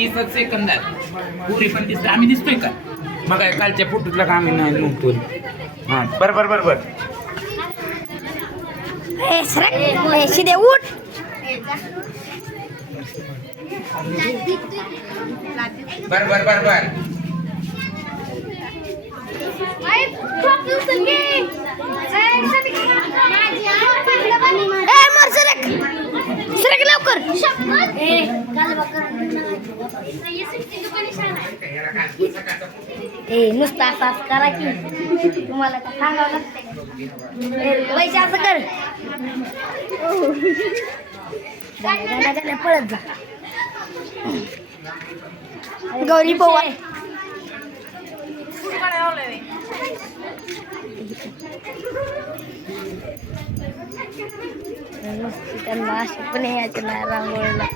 30 सेकंदात पुरी पण दिसते. आम्ही दिसतोय का मग काय कालच्या फोटोतला का आम्ही नाही नव्हतो. हां बरोबर शिदे उठ. बर सरक लवकर. नुसता असाच करा की तुम्हाला का सांगावं लागतंय. पैसे असं कर. पळत जा. गौरी पवार त्यांना अशी पण यायचं नाही रांगोळीला.